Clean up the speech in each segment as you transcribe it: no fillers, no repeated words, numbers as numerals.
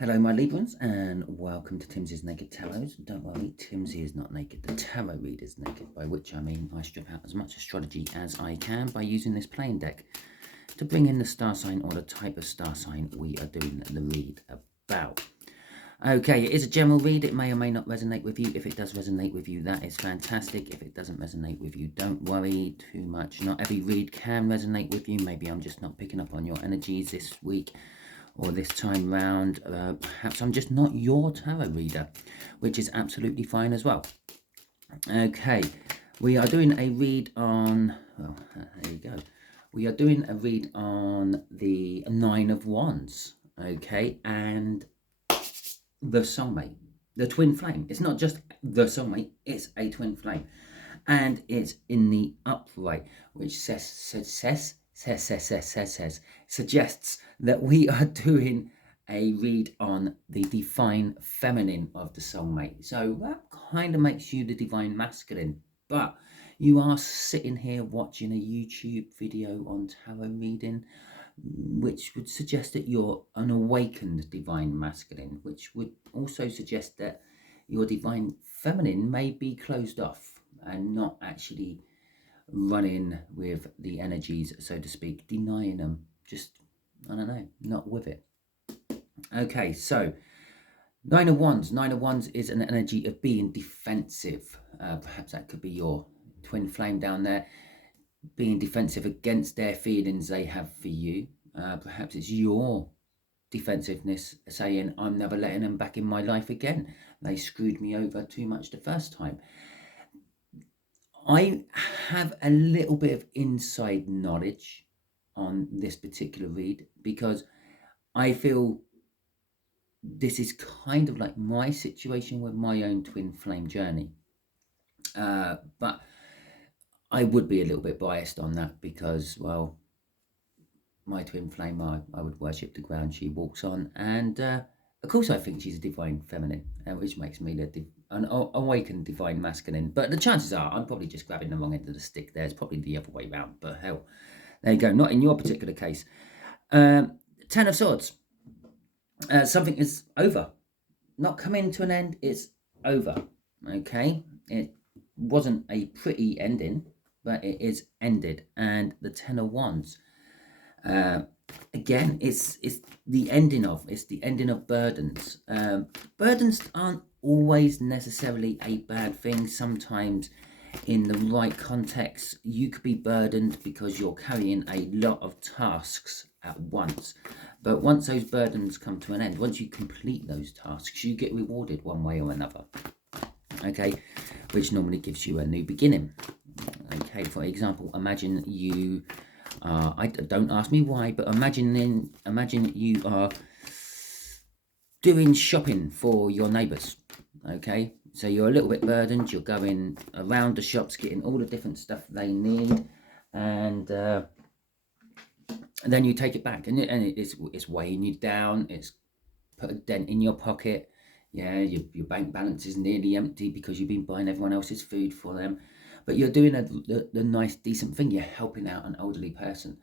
Hello my Librans and welcome to Timsy's Naked Tarot. Don't worry, Timsy is not naked, the tarot reader is naked, by which I mean I strip out as much astrology as I can by using this playing deck to bring in the star sign or the type of star sign we are doing the read about. Okay, it is a general read, it may or may not resonate with you. If it does resonate with you, that is fantastic. If it doesn't resonate with you, don't worry too much. Not every read can resonate with you. Maybe I'm just not picking up on your energies this week or this time round. Perhaps I'm just not your tarot reader, which is absolutely fine as well. Okay, we are doing a read on, well, there you go. We are doing a read on the Nine of Wands, okay, and the soulmate, the twin flame. It's not just the soulmate, it's a twin flame. And it's in the upright, which suggests that we are doing a read on the divine feminine of the soulmate. So that kind of makes you the divine masculine, but you are sitting here watching a YouTube video on tarot reading, which would suggest that you're an awakened divine masculine, which would also suggest that your divine feminine may be closed off and not actually running with the energies, so to speak, denying them, just, I don't know, not with it. Okay, so Nine of Wands. Nine of Wands is an energy of being defensive. Perhaps that could be your twin flame down there, being defensive against their feelings they have for you. Perhaps it's your defensiveness saying, I'm never letting them back in my life again. They screwed me over too much the first time. I have a little bit of inside knowledge on this particular read because I feel this is kind of like my situation with my own twin flame journey. But I would be a little bit biased on that because, well, my twin flame, I would worship the ground she walks on. And of course, I think she's a divine feminine, which makes me an awakened divine masculine. But the chances are I'm probably just grabbing the wrong end of the stick there. It's probably the other way around. But hell, there you go. Not in your particular case. Ten of Swords. Something is over. Not coming to an end. It's over. Okay. It wasn't a pretty ending, but it is ended. And the Ten of Wands. Again, it's the ending of burdens. Burdens aren't always necessarily a bad thing. Sometimes in the right context, you could be burdened because you're carrying a lot of tasks at once. But once those burdens come to an end, once you complete those tasks, you get rewarded one way or another. Okay, which normally gives you a new beginning. Okay, for example, imagine you don't ask me why, but imagine you are doing shopping for your neighbours. Okay, so you're a little bit burdened. You're going around the shops, getting all the different stuff they need, and then you take it back, and it's weighing you down. It's put a dent in your pocket. Yeah, your bank balance is nearly empty because you've been buying everyone else's food for them. But you're doing the nice, decent thing. You're helping out an elderly person.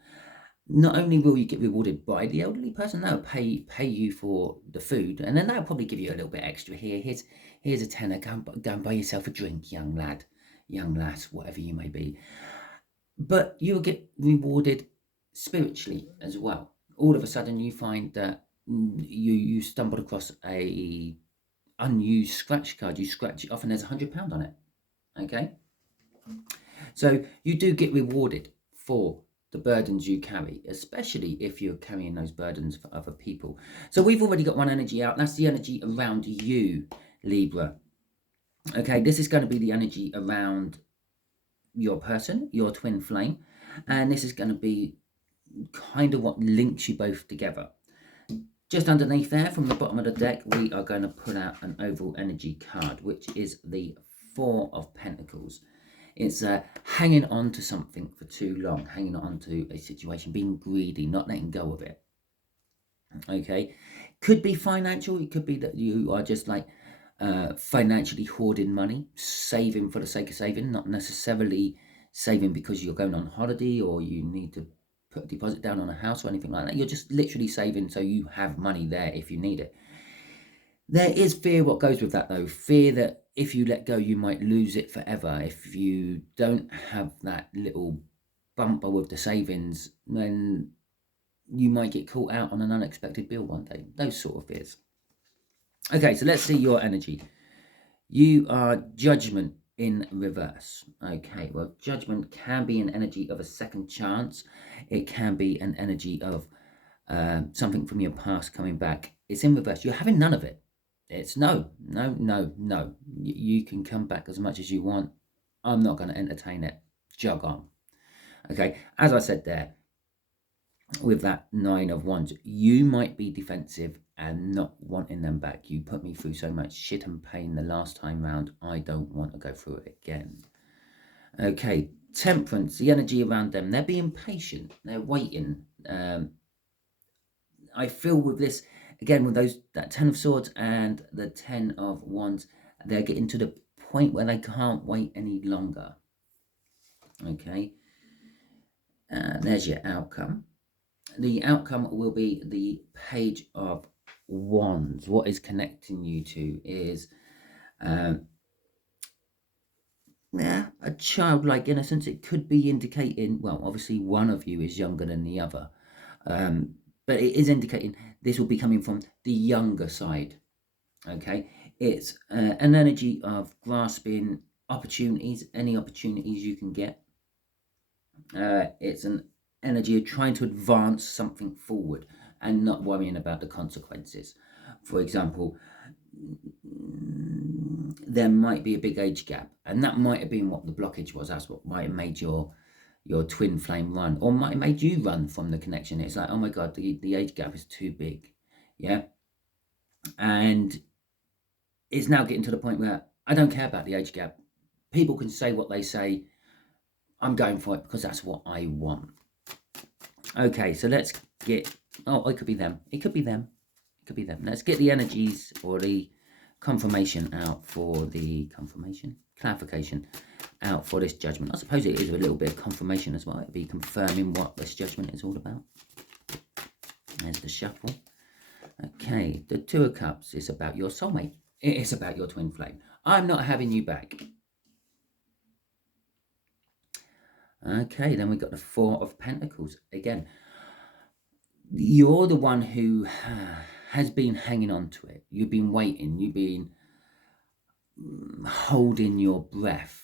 Not only will you get rewarded by the elderly person, they'll pay you for the food, and then they'll probably give you a little bit extra here. Here's a tenner. Go and buy yourself a drink, young lad, young lass, whatever you may be. But you'll get rewarded spiritually as well. All of a sudden, you find that you stumbled across a unused scratch card. You scratch it off, and there's £100 on it. Okay. So you do get rewarded for the burdens you carry, especially if you're carrying those burdens for other people. So we've already got one energy out. That's the energy around you, Libra. Okay, this is going to be the energy around your person, your twin flame. And this is going to be kind of what links you both together. Just underneath there, from the bottom of the deck, we are going to pull out an overall energy card, which is the Four of Pentacles. It's hanging on to something for too long, hanging on to a situation, being greedy, not letting go of it. Okay, could be financial. It could be that you are just like financially hoarding money, saving for the sake of saving, not necessarily saving because you're going on holiday or you need to put a deposit down on a house or anything like that. You're just literally saving so you have money there if you need it. There is fear what goes with that, though. Fear that if you let go, you might lose it forever. If you don't have that little bumper with the savings, then you might get caught out on an unexpected bill one day. Those sort of fears. Okay, so let's see your energy. You are judgment in reverse. Okay, well, judgment can be an energy of a second chance. It can be an energy of something from your past coming back. It's in reverse. You're having none of it. It's no, no, no, no. You can come back as much as you want. I'm not going to entertain it. Jog on. Okay, as I said there, with that 9 of Wands, you might be defensive and not wanting them back. You put me through so much shit and pain the last time round. I don't want to go through it again. Okay, Temperance, the energy around them, they're being patient. They're waiting. I feel with this, again, with that 10 of Swords and the 10 of Wands, they're getting to the point where they can't wait any longer. Okay, there's your outcome. The outcome will be the Page of Wands. What is connecting you to is a childlike innocence. It could be indicating, well, obviously one of you is younger than the other, but it is indicating this will be coming from the younger side. Okay, it's an energy of grasping opportunities, any opportunities you can get. It's an energy of trying to advance something forward and not worrying about the consequences. For example, there might be a big age gap, and that might have been what the blockage was. That's what might have made your twin flame run, or might have made you run from the connection. It's like, oh my god, the age gap is too big. Yeah, and it's now getting to the point where I don't care about the age gap. People can say what they say. I'm going for it because that's what I want. Okay, so let's get... Oh, it could be them. It could be them. It could be them. Let's get the energies or the confirmation out for the clarification out for this judgment. I suppose it is a little bit of confirmation as well. It'd be confirming what this judgment is all about. There's the shuffle. Okay, the Two of Cups is about your soulmate. It is about your twin flame. I'm not having you back. Okay, then we've got the Four of Pentacles. Again, you're the one who has been hanging on to it. You've been waiting. You've been holding your breath.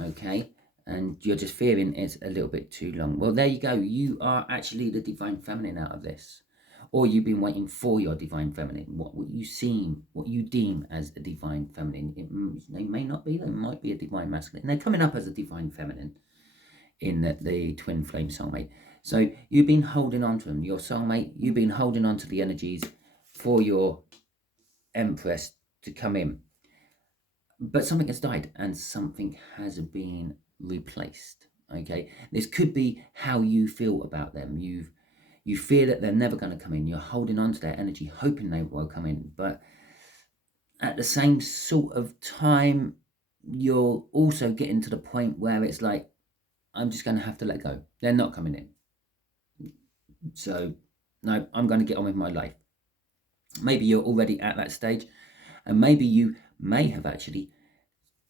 Okay, and you're just fearing it's a little bit too long. Well, there you go. You are actually the divine feminine out of this. Or you've been waiting for your divine feminine. What you deem as a divine feminine. They may not be. They might be a divine masculine. They're coming up as a divine feminine in the twin flame soulmate. So you've been holding on to them. Your soulmate, you've been holding on to the energies for your Empress to come in. But something has died and something has been replaced. Okay, this could be how you feel about them. You fear that they're never going to come in. You're holding on to their energy, hoping they will come in. But at the same sort of time, you're also getting to the point where it's like, I'm just going to have to let go. They're not coming in. So, no, I'm going to get on with my life. Maybe you're already at that stage, and maybe you may have actually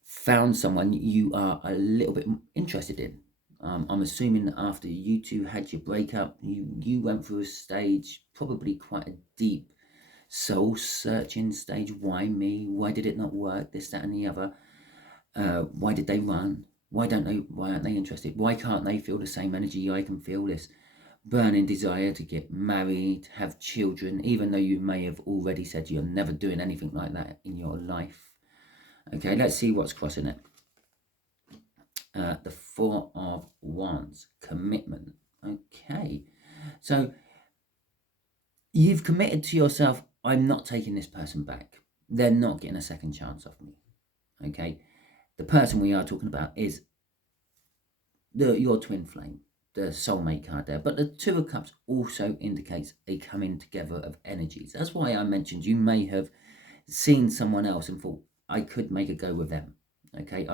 found someone you are a little bit interested in. I'm assuming that after you two had your breakup, you went through a stage, probably quite a deep soul-searching stage. Why me? Why did it not work? This, that, and the other. Why did they run? Why aren't they interested? Why can't they feel the same energy I can feel? This burning desire to get married, have children, even though you may have already said you're never doing anything like that in your life. Okay, let's see what's crossing it. The Four of Wands, commitment. Okay, so you've committed to yourself, I'm not taking this person back. They're not getting a second chance off me. Okay, the person we are talking about is your twin flame, the soulmate card there. But the Two of Cups also indicates a coming together of energies. That's why I mentioned you may have seen someone else and thought, I could make a go with them. Okay,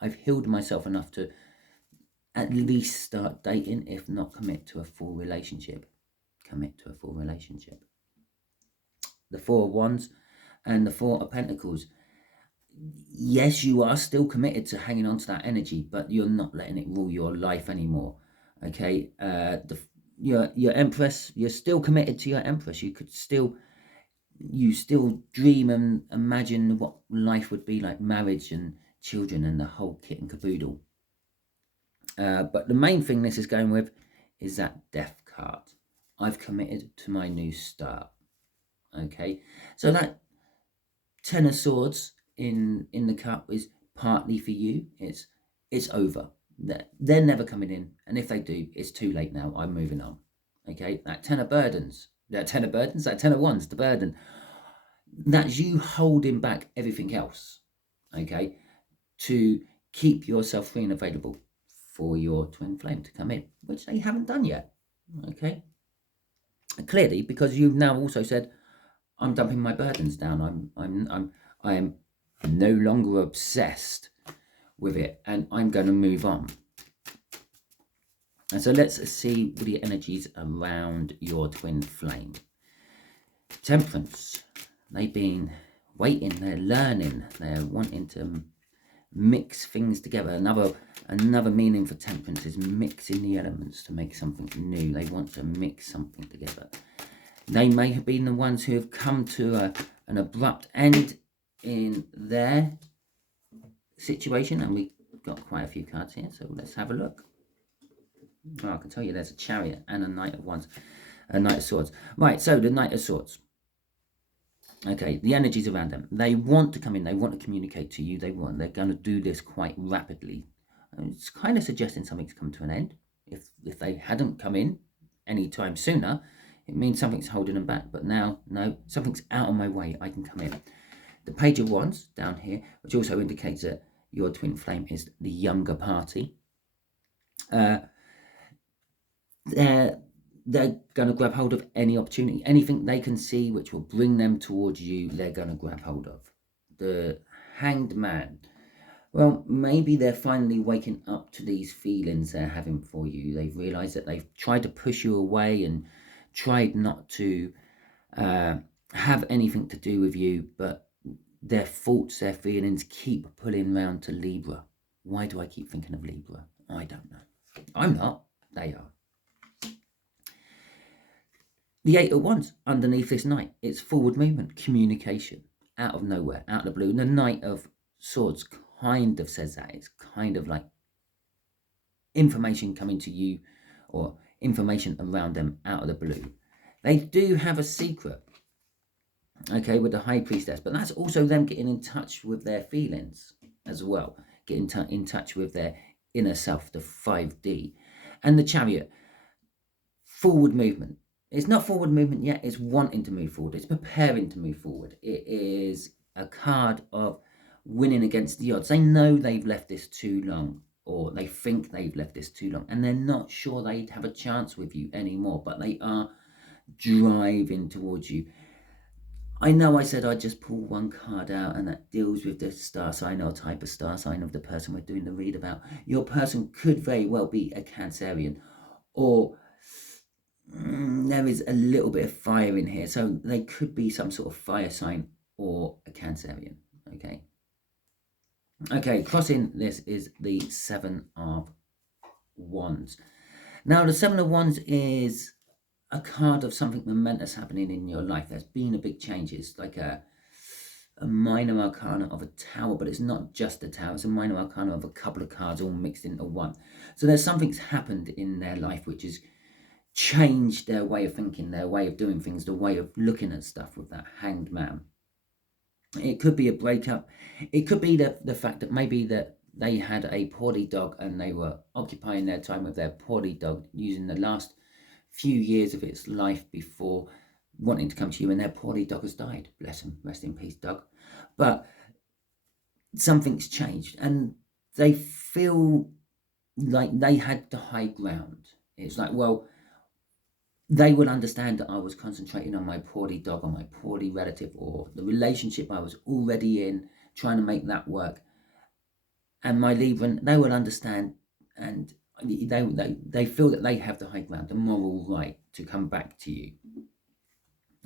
I've healed myself enough to at least start dating, if not commit to a full relationship. Commit to a full relationship. the Four of Wands, and the Four of Pentacles. Yes, you are still committed to hanging on to that energy, but you're not letting it rule your life anymore. Okay, your Empress, you're still committed to your Empress. You still dream and imagine what life would be like, marriage and children and the whole kit and caboodle. But the main thing this is going with is that Death card. I've committed to my new start. Okay, so that Ten of Swords in the cup is partly for you. It's over. They're never coming in, and if they do, it's too late now. I'm moving on. Okay, that Ten of Burdens, that Ten of Wands, the burden. That's you holding back everything else. Okay, to keep yourself free and available for your twin flame to come in, which they haven't done yet. Okay, clearly, because you've now also said, I'm dumping my burdens down. I am no longer obsessed with it, and I'm going to move on. And so let's see the energies around your twin flame. Temperance. They've been waiting. They're learning. They're wanting to mix things together. Another meaning for temperance is mixing the elements to make something new. They want to mix something together. They may have been the ones who have come to an abrupt end in their situation, and we've got quite a few cards here, so let's have a look. Oh, I can tell you there's a Chariot and a Knight of Wands, a Knight of Swords. Right, so the Knight of Swords. Okay, the energies around them. They want to come in. They want to communicate to you. They're going to do this quite rapidly. It's kind of suggesting something's come to an end. If they hadn't come in any time sooner, it means something's holding them back. But now, no, something's out of my way. I can come in. The Page of Wands down here, which also indicates that your twin flame is the younger party. They're going to grab hold of any opportunity, anything they can see which will bring them towards you, they're going to grab hold of. The Hanged Man. Well, maybe they're finally waking up to these feelings they're having for you. They've realised that they've tried to push you away and tried not to have anything to do with you, but their thoughts, their feelings keep pulling round to Libra. Why do I keep thinking of Libra? I don't know. I'm not. They are. The Eight of Wands underneath this Knight, it's forward movement, communication, out of nowhere, out of the blue. And the Knight of Swords kind of says that. It's kind of like information coming to you or information around them out of the blue. They do have a secret, okay, with the High Priestess, but that's also them getting in touch with their feelings as well, getting in touch with their inner self, the 5D. And the Chariot, forward movement. It's not forward movement yet, it's wanting to move forward. It's preparing to move forward. It is a card of winning against the odds. They know they've left this too long, or they think they've left this too long, and they're not sure they'd have a chance with you anymore, but they are driving towards you. I know I said I'd just pull one card out, and that deals with the star sign or type of star sign of the person we're doing the read about. Your person could very well be a Cancerian, or there is a little bit of fire in here, so they could be some sort of fire sign or a Cancerian. Okay, crossing this is the Seven of Wands. Now, the Seven of Wands is a card of something momentous happening in your life. There's been a big change. It's like a minor arcana of a tower, but it's not just a tower. It's a minor arcana of a couple of cards all mixed into one. So there's something's happened in their life which is changed their way of thinking, their way of doing things, the way of looking at stuff with that Hanged Man. It could be a breakup. It could be the fact that maybe that they had a poorly dog and they were occupying their time with their poorly dog, using the last few years of its life before wanting to come to you, and their poorly dog has died. Bless him. Rest in peace, dog. But something's changed and they feel like they had the high ground. It's like, well, they would understand that I was concentrating on my poorly dog, on my poorly relative, or the relationship I was already in, trying to make that work. And my Libra, they will understand, and they feel that they have the high ground, the moral right to come back to you.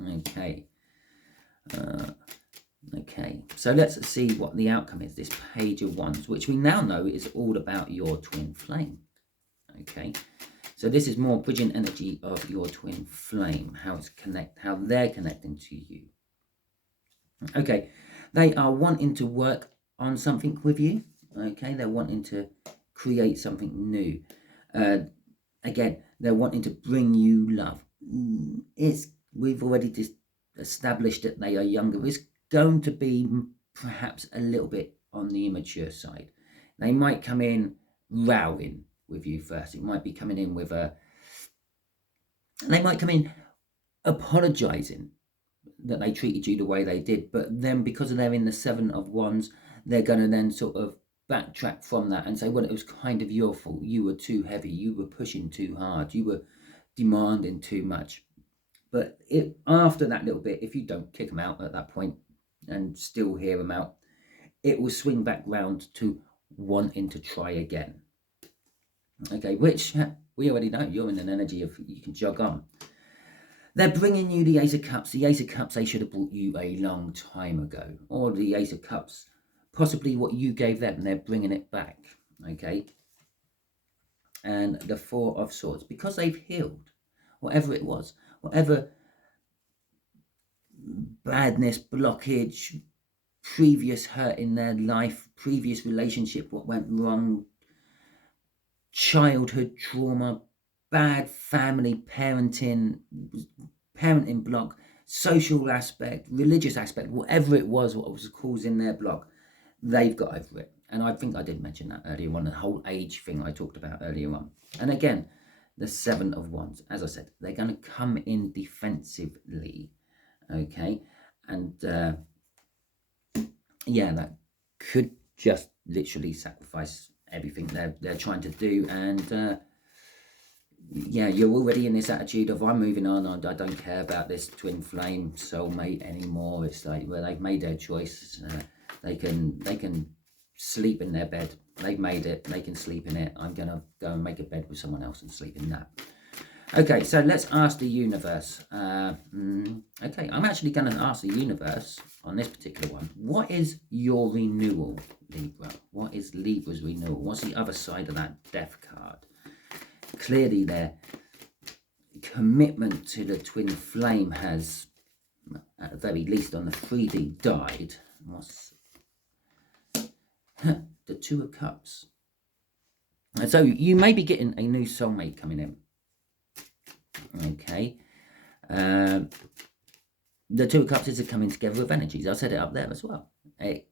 Okay. Okay, so let's see what the outcome is. This Page of Wands, which we now know is all about your twin flame. Okay, so this is more bridging energy of your twin flame, how they're connecting to you. Okay, they are wanting to work on something with you. Okay, they're wanting to create something new. Again, they're wanting to bring you love. We've already just established that they are younger. It's going to be perhaps a little bit on the immature side. They might come in rowing with you first. It might be coming in with they might come in apologizing that they treated you the way they did, but then because they're in the Seven of Wands, they're going to then sort of backtrack from that and say, well, it was kind of your fault. You were too heavy. You were pushing too hard. You were demanding too much. But after that little bit, if you don't kick them out at that point and still hear them out, it will swing back round to wanting to try again. Okay, which we already know you're in an energy of you can jog on. They're bringing you the Ace of Cups. The Ace of Cups they should have brought you a long time ago. Or the Ace of Cups, possibly what you gave them, they're bringing it back. Okay. And the Four of Swords, because they've healed, whatever it was, whatever badness, blockage, previous hurt in their life, previous relationship, what went wrong, childhood trauma, bad family parenting block, social aspect, religious aspect, whatever it was, what was causing their block, they've got over it. And I think I did mention that earlier on, the whole age thing I talked about earlier on. And again, the Seven of Wands, as I said, they're going to come in defensively. Okay. And yeah, that could just literally sacrifice everything they're trying to do. And yeah, you're already in this attitude of I'm moving on. I don't care about this twin flame soulmate anymore. It's like, well, they've made their choice. They can sleep in their bed. They've made it. They can sleep in it. I'm gonna go and make a bed with someone else and sleep in that. Okay, so let's ask the universe. Okay, I'm actually going to ask the universe on this particular one. What is your renewal, Libra? What is Libra's renewal? What's the other side of that Death card? Clearly, their commitment to the twin flame has, at the very least on the 3D, died. What's the Two of Cups? And so you may be getting a new soulmate coming in. Okay. The Two of Cups is coming together with energies. I said it up there as well. It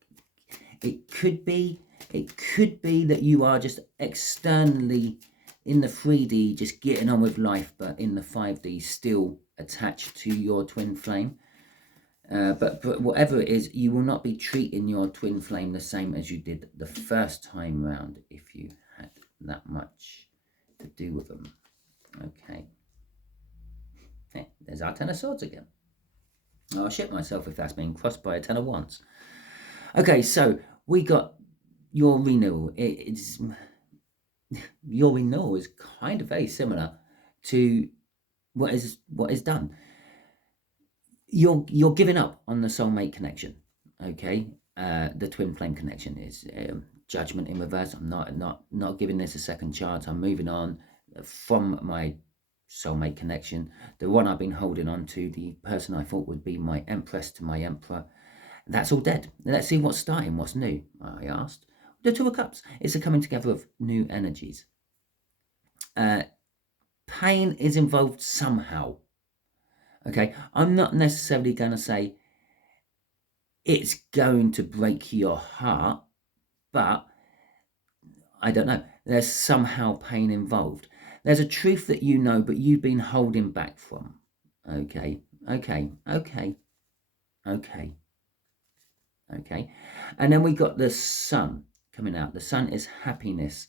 could be that you are just externally in the 3D just getting on with life, but in the 5D still attached to your twin flame. But whatever it is, you will not be treating your twin flame the same as you did the first time round if you had that much to do with them. Okay. There's our Ten of Swords again. I'll shit myself if that's being crossed by a Ten of Wands. Okay, so we got your renewal. Your renewal is kind of very similar to what is done. You're giving up on the soulmate connection. Okay, the twin flame connection is judgment in reverse. I'm not giving this a second chance. I'm moving on from my soulmate connection, the one I've been holding on to, the person I thought would be my empress to my emperor. That's all dead. Let's see what's starting, what's new, I asked. The Two of Cups. It's a coming together of new energies. Pain is involved somehow. Okay, I'm not necessarily going to say it's going to break your heart, but I don't know. There's somehow pain involved. There's a truth that you know, but you've been holding back from. Okay. And then we got the Sun coming out. The Sun is happiness,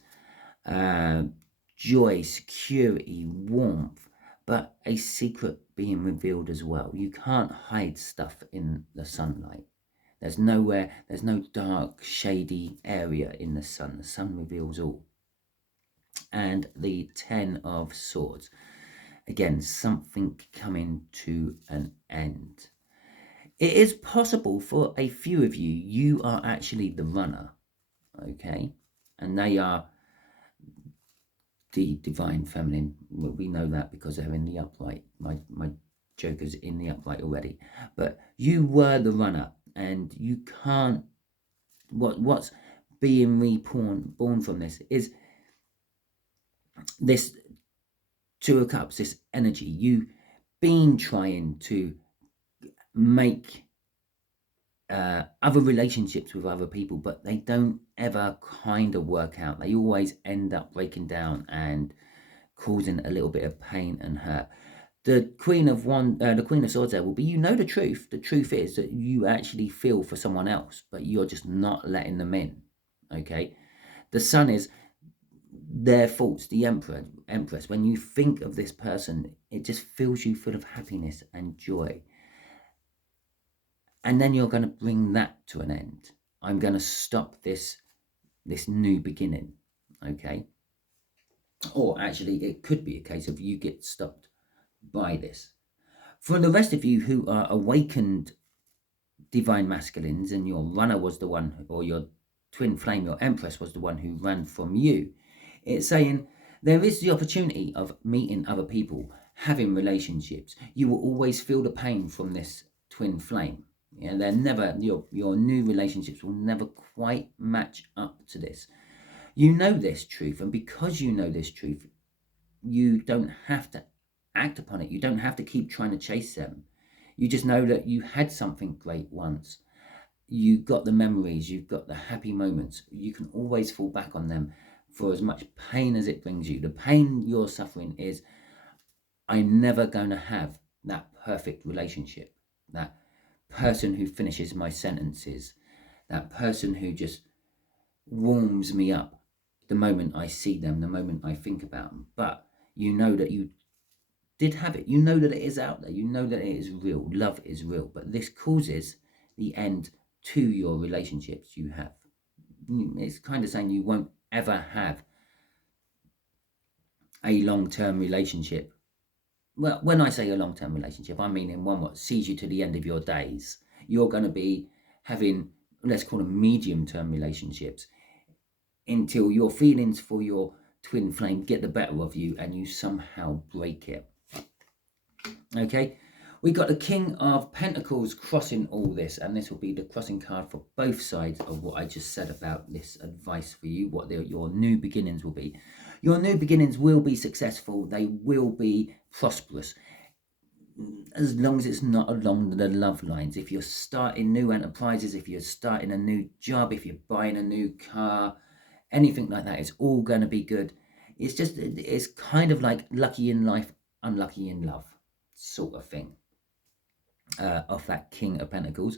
joy, security, warmth, but a secret being revealed as well. You can't hide stuff in the sunlight. There's no dark, shady area in the Sun. The Sun reveals all. And the Ten of Swords. Again, something coming to an end. It is possible for a few of you, you are actually the runner, okay? And they are the divine feminine. We know that because they're in the upright. My joker's in the upright already. But you were the runner, and you can't... What's being born from this is this Two of Cups, this energy. You been trying to make other relationships with other people, but they don't ever kind of work out. They always end up breaking down and causing a little bit of pain and hurt. The Queen of Swords there will be, you know the truth. The truth is that you actually feel for someone else, but you're just not letting them in, okay? The Sun is their faults, the Empress. When you think of this person, it just fills you full of happiness and joy. And then you're going to bring that to an end. I'm going to stop this new beginning, okay? Or actually, it could be a case of you get stopped by this. For the rest of you who are awakened divine masculines, and your runner was the one, or your twin flame, your Empress was the one who ran from you, it's saying there is the opportunity of meeting other people, having relationships. You will always feel the pain from this twin flame. Yeah, they're never, your new relationships will never quite match up to this. You know this truth, and because you know this truth, you don't have to act upon it. You don't have to keep trying to chase them. You just know that you had something great once. You got the memories, you've got the happy moments. You can always fall back on them for as much pain as it brings you. The pain you're suffering is, I'm never going to have that perfect relationship, that person who finishes my sentences, that person who just warms me up the moment I see them, the moment I think about them. But you know that you did have it. You know that it is out there. You know that it is real. Love is real. But this causes the end to your relationships you have. It's kind of saying you won't ever have a long-term relationship. Well, when I say a long-term relationship, I mean in one what sees you to the end of your days. You're going to be having, let's call them medium-term relationships, until your feelings for your twin flame get the better of you and you somehow break it. Okay, we got the King of Pentacles crossing all this, and this will be the crossing card for both sides of what I just said about this advice for you, what your new beginnings will be. Your new beginnings will be successful. They will be prosperous, as long as it's not along the love lines. If you're starting new enterprises, if you're starting a new job, if you're buying a new car, anything like that, it's all going to be good. It's kind of like lucky in life, unlucky in love sort of thing. Of that King of Pentacles,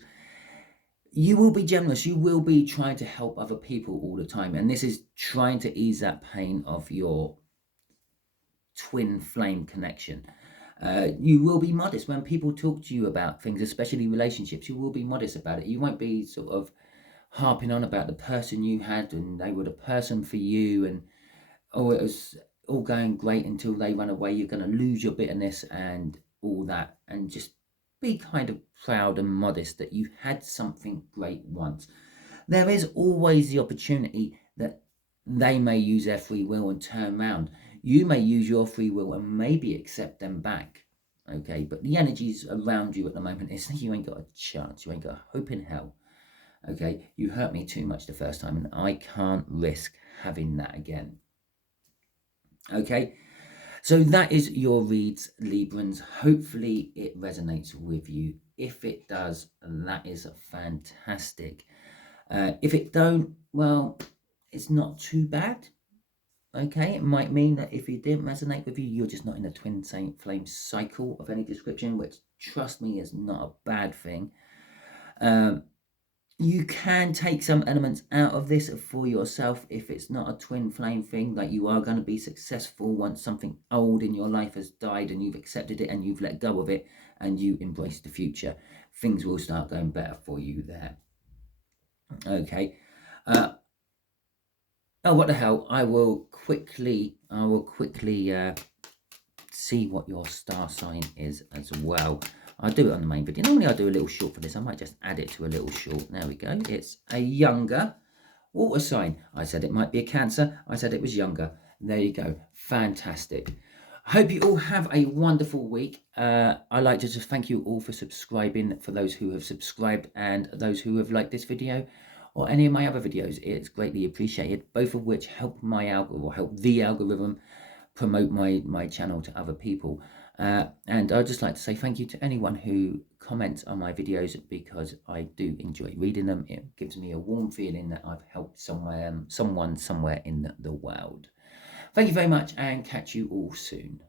you will be generous. You will be trying to help other people all the time, and this is trying to ease that pain of your twin flame connection. You will be modest when people talk to you about things, especially relationships. You will be modest about it. You won't be sort of harping on about the person you had and they were the person for you, and it was all going great until they run away. You're going to lose your bitterness and all that, and just be kind of proud and modest that you had something great once. There is always the opportunity that they may use their free will and turn around. You may use your free will and maybe accept them back. Okay, but the energies around you at the moment is you ain't got a chance. You ain't got a hope in hell. Okay, you hurt me too much the first time, and I can't risk having that again. Okay, so that is your reads, Librans. Hopefully it resonates with you. If it does, that is fantastic. If it don't, well, it's not too bad. Okay, it might mean that if it didn't resonate with you, you're just not in a twin flame cycle of any description, which, trust me, is not a bad thing. You can take some elements out of this for yourself if it's not a twin flame thing. Like, you are going to be successful once something old in your life has died and you've accepted it and you've let go of it and you embrace the future. Things will start going better for you there. Okay. Oh, what the hell? I will quickly see what your star sign is as well. I'll do it on the main video. Normally I do a little short for this. I might just add it to a little short. There we go. It's a younger water sign. I said it might be a Cancer. I said it was younger. There you go. Fantastic. I hope you all have a wonderful week. I'd like to just thank you all for subscribing, for those who have subscribed and those who have liked this video or any of my other videos. It's greatly appreciated, both of which help my algorithm, or help the algorithm promote my channel to other people. And I'd just like to say thank you to anyone who comments on my videos, because I do enjoy reading them. It gives me a warm feeling that I've helped someone somewhere in the world. Thank you very much, and catch you all soon.